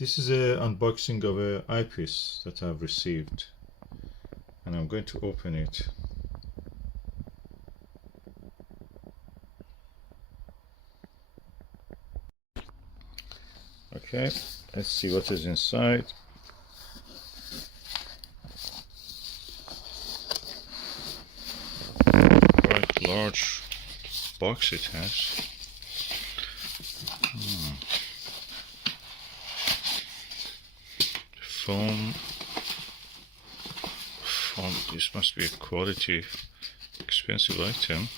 This is an unboxing of an eyepiece that I've received, and I'm going to open it. Okay, let's see what is inside. Quite large box it has. Foam. This must be a quality, expensive item.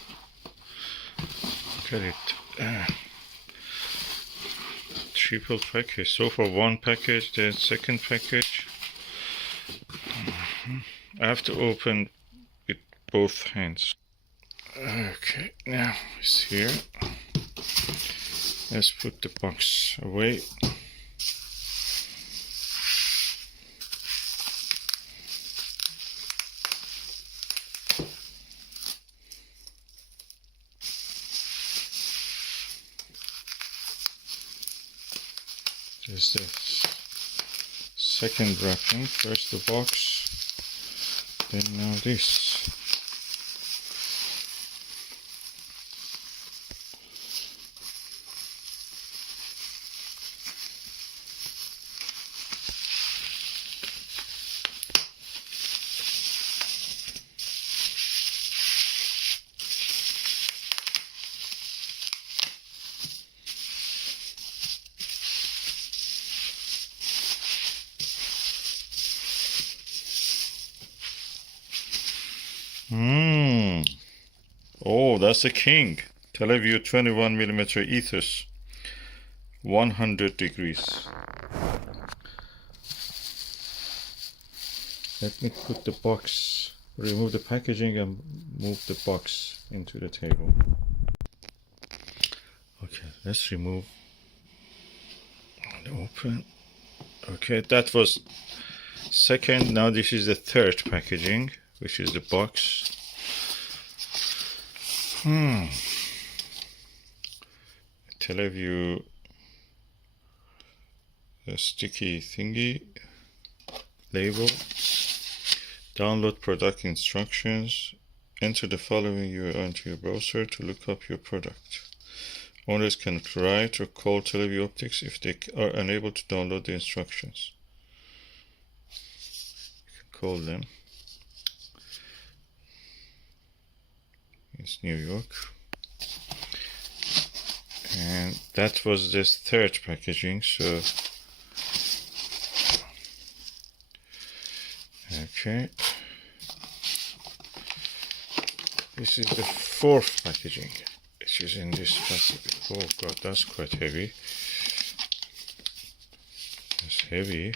Look at it. Triple package. So for one package, the second package. I have to open with both hands. Okay, now it's here. Let's put the box away. There's the second wrapping. First the box, then now this. Oh, that's a king. Televue 21mm Ethos. 100 degrees. Let me put the box, remove the packaging and move the box into the table. Okay, let's remove and open. Okay, that was second. Now this is the third packaging, which is the box. Televue sticky thingy label. Download product instructions. Enter the following URL into your browser to look up your product. Owners can write or call Televue Optics if they are unable to download the instructions. You can call them. It's New York. And that was this third packaging, so okay. This is the fourth packaging, which is in this plastic. Oh god, that's quite heavy. It's heavy.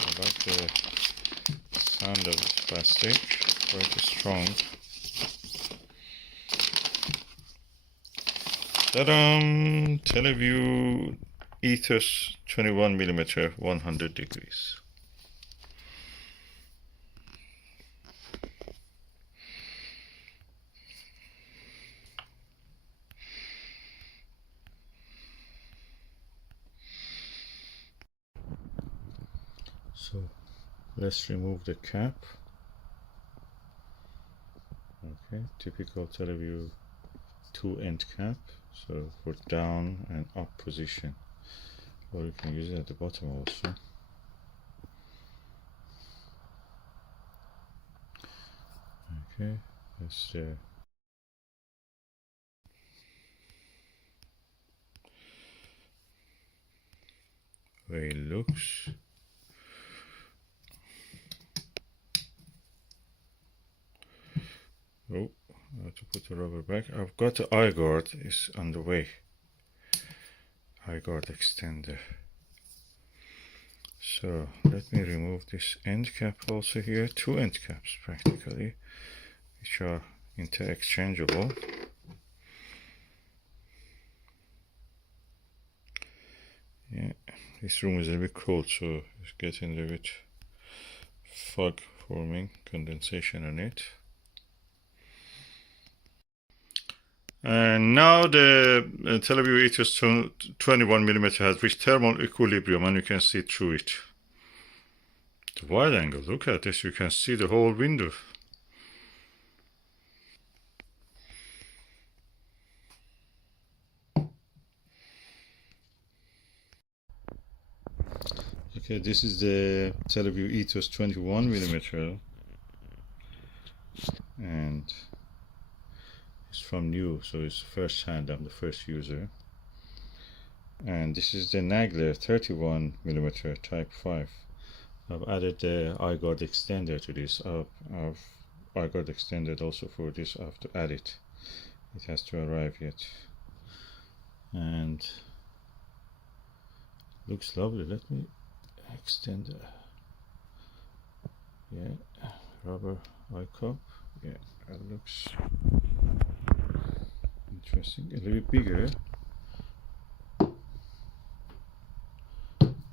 I like the sound of this plastic, quite strong. Ta-da! Televue Ethos 21mm 100 degrees. So let's remove the cap. Okay, typical Televue 2-end cap. So for down and up position, or you can use it at the bottom also. Okay, that's the way it looks. Oh, I have to put the rubber back. I've got the Eyeguard is on the way. Eyeguard extender. So let me remove this end cap also here. Two end caps practically, which are interchangeable. Yeah, this room is a bit cold, so it's getting a bit fog forming, condensation on it. And now the Televue Ethos 21mm has reached thermal equilibrium, and you can see through it. The wide angle, look at this, you can see the whole window. Okay, this is the Televue Ethos 21mm, and it's from new, so it's first hand, I'm the first user. And this is the Nagler 31mm type 5. I've added the Eyeguard extender to this. I've Eyeguard extended also for this. I have to add it. It has to arrive yet. And looks lovely. Let me extend the rubber eye cup. Yeah, that looks interesting. A little bit bigger.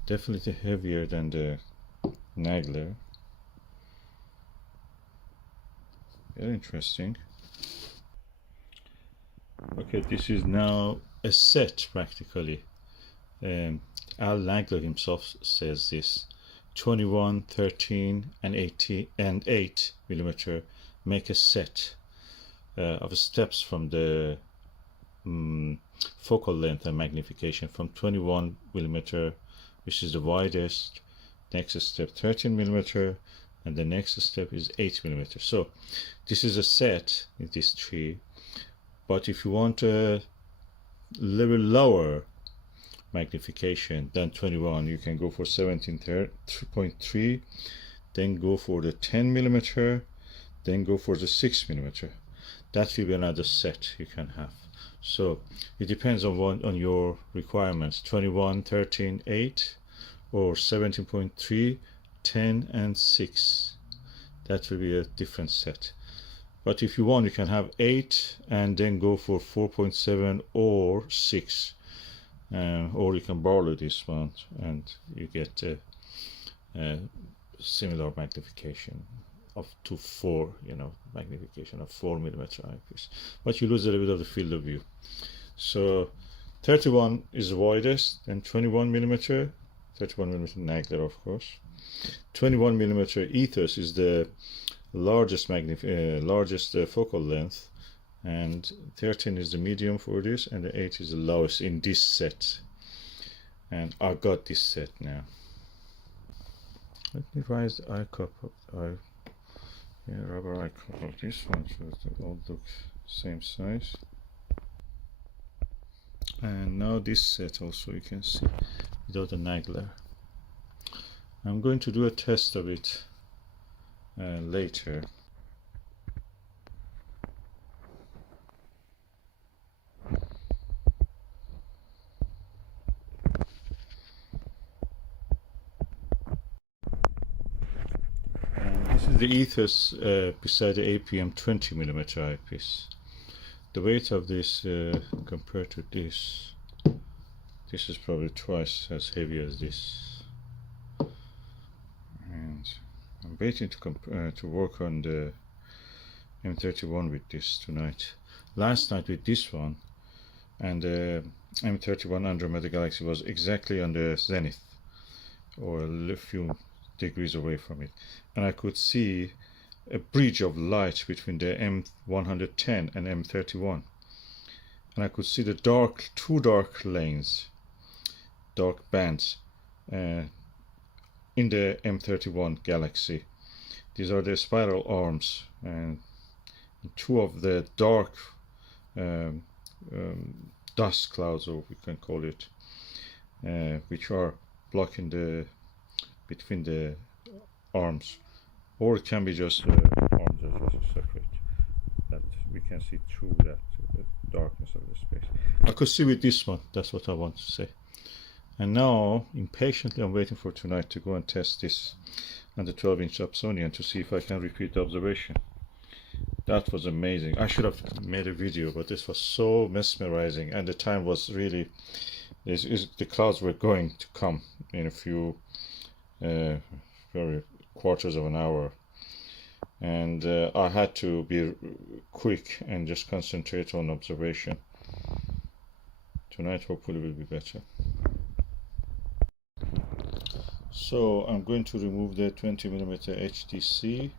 Definitely heavier than the Nagler. Very interesting. Okay, this is now a set practically. Al Nagler himself says this: 21, 13, and 18 and 8mm make a set of steps from the focal length and magnification from 21mm, which is the widest. Next step 13mm, and the next step is 8mm. So this is a set in this tree, but if you want a little lower magnification than 21, you can go for 17.3, then go for the 10mm, then go for the 6mm. That will be another set you can have. So it depends on your requirements: 21, 13, 8, or 17.3, 10, and 6. That will be a different set. But if you want, you can have 8 and then go for 4.7 or 6. Or you can borrow this one and you get a similar magnification of to 4, magnification of 4mm eyepiece. But you lose a little bit of the field of view. So 31 is the widest, and 21mm, 31mm Nagler, of course. 21mm Ethos is the largest focal length, and 13 is the medium for this, and the 8 is the lowest in this set. And I got this set now. Let me raise the eye cup of rubber eye cup of this one, so they all look same size. And now this set also you can see without the Nagler. I'm going to do a test of it later. And this is the Ethos beside the APM 20mm eyepiece. The weight of this compared to this is probably twice as heavy as this. And I'm waiting to work on the M31 with this tonight. Last night with this one, and the M31 Andromeda Galaxy was exactly on the zenith, or a few degrees away from it, and I could see a bridge of light between the M110 and M31, and I could see the two dark lanes, dark bands in the M31 Galaxy. These are the spiral arms, and two of the dark dust clouds, or we can call it, which are blocking between the arms, or it can be just arms that are separate, that we can see through that the darkness of the space. I could see with this one. That's what I want to say. And now impatiently I'm waiting for tonight to go and test this on the 12-inch Dobsonian to see if I can repeat the observation. That was amazing. I should have made a video, but this was so mesmerizing, and the time was really, the clouds were going to come in a few very quarters of an hour, and I had to be quick and just concentrate on observation. Tonight hopefully will be better. So I'm going to remove the 20mm HTC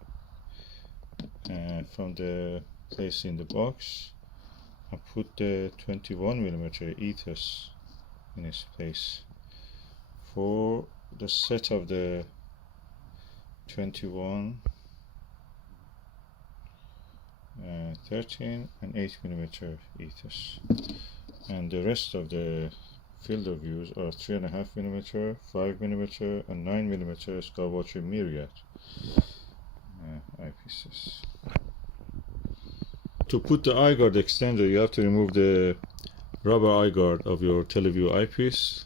from the place in the box and put the 21mm Ethos in its place. For the set of the 21, 13 and 8mm Ethos, and the rest of the field of views are 3.5mm, 5mm and 9mm Skywatcher Myriad eyepieces. To put the Eyeguard extender, you have to remove the rubber Eyeguard of your Televue eyepiece,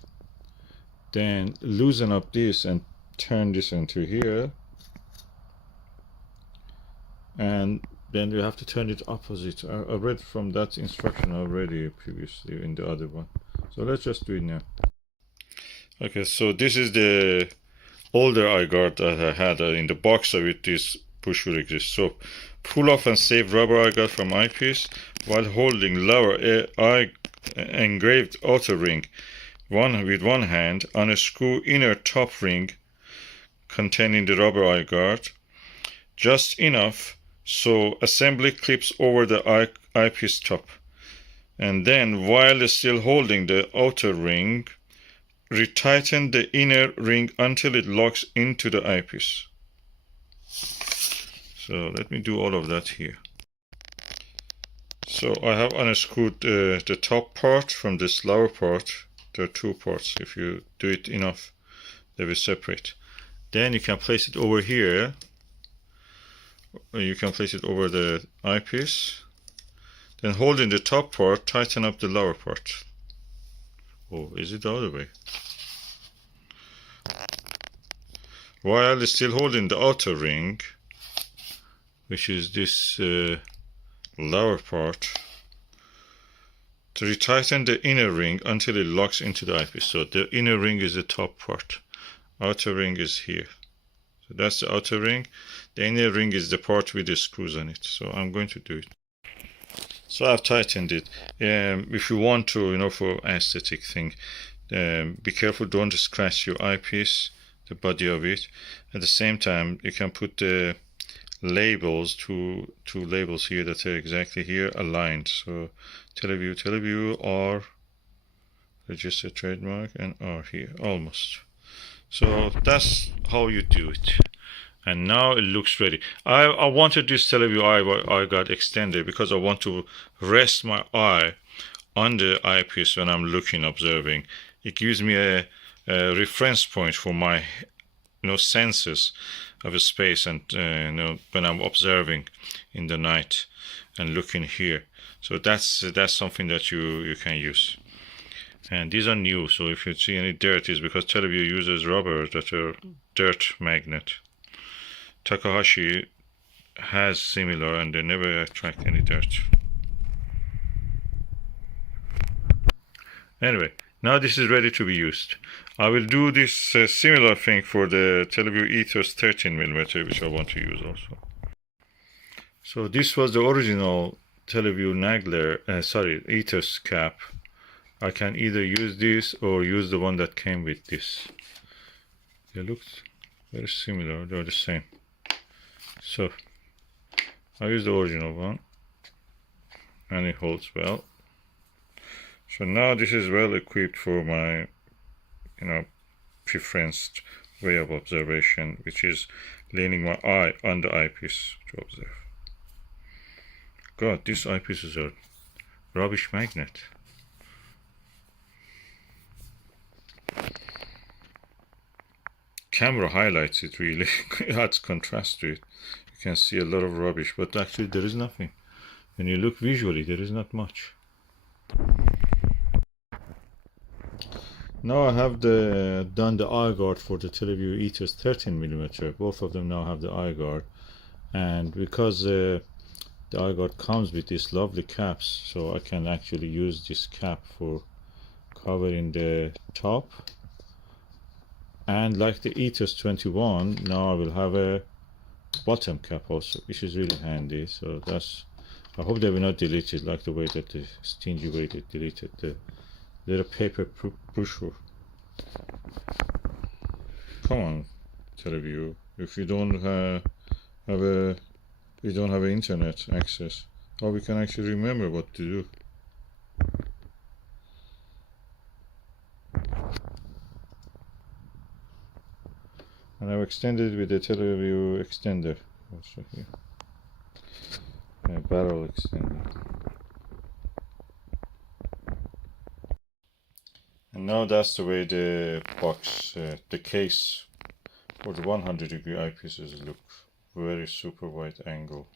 then loosen up this and turn this into here, and then you have to turn it opposite. I read from that instruction already previously in the other one, so let's just do it now. Okay, so this is the older Eyeguard that I had in the box of it. This push will exist. So pull off and save rubber Eyeguard from eyepiece while holding lower engraved outer ring with one hand. Unscrew inner top ring containing the rubber Eyeguard just enough so assembly clips over the eyepiece top, and then while still holding the outer ring, retighten the inner ring until it locks into the eyepiece. So let me do all of that here. So I have unscrewed the top part from this lower part. There are two parts. If you do it enough, they will separate. Then you can place it over here. You can place it over the eyepiece. Then holding the top part, tighten up the lower part. Oh, is it the other way? While still holding the outer ring, which is this lower part, to retighten the inner ring until it locks into the eyepiece. So the inner ring is the top part, outer ring is here. So that's the outer ring. The inner ring is the part with the screws on it. So I'm going to do it. So I've tightened it. If you want to, for aesthetic thing, be careful, don't scratch your eyepiece, the body of it. At the same time, you can put the labels, two labels here that are exactly here aligned. So Televue R, registered trademark, and R here almost. So that's how you do it. And now it looks ready. I wanted this Televue Eyeguard extender because I want to rest my eye on the eyepiece when I'm looking, observing. It gives me a reference point for my senses of a space, and when I'm observing in the night and looking here. So that's something that you can use. And these are new, so if you see any dirt, it's because Televue uses rubber that are dirt magnet. Takahashi has similar, and they never attract any dirt. Anyway, now this is ready to be used. I will do this similar thing for the Televue Ethos 13mm, which I want to use also. So this was the original Televue Nagler, Ethos cap. I can either use this or use the one that came with this. They look very similar, they're the same. So I use the original one, and it holds well. So now this is well equipped for my preferenced way of observation, which is leaning my eye on the eyepiece to observe. God, these eyepieces are rubbish magnet. Camera highlights it really, adds contrast to it. You can see a lot of rubbish, but actually there is nothing. When you look visually, there is not much. Now I have done the Eyeguard for the Televue Ethos 13mm. Both of them now have the Eyeguard, and because the Eyeguard comes with these lovely caps, so I can actually use this cap for covering the top And like the Ethos 21, now I will have a bottom cap also, which is really handy. So that's, I hope they will not delete it like the way that the stingy way they deleted the little paper brochure. Come on, Televue, if you don't we don't have internet access, or we can actually remember what to do. And I've extended with the Televue extender also here, a barrel extender. And now that's the way the box, the case for the 100-degree eyepieces look. Very super wide angle.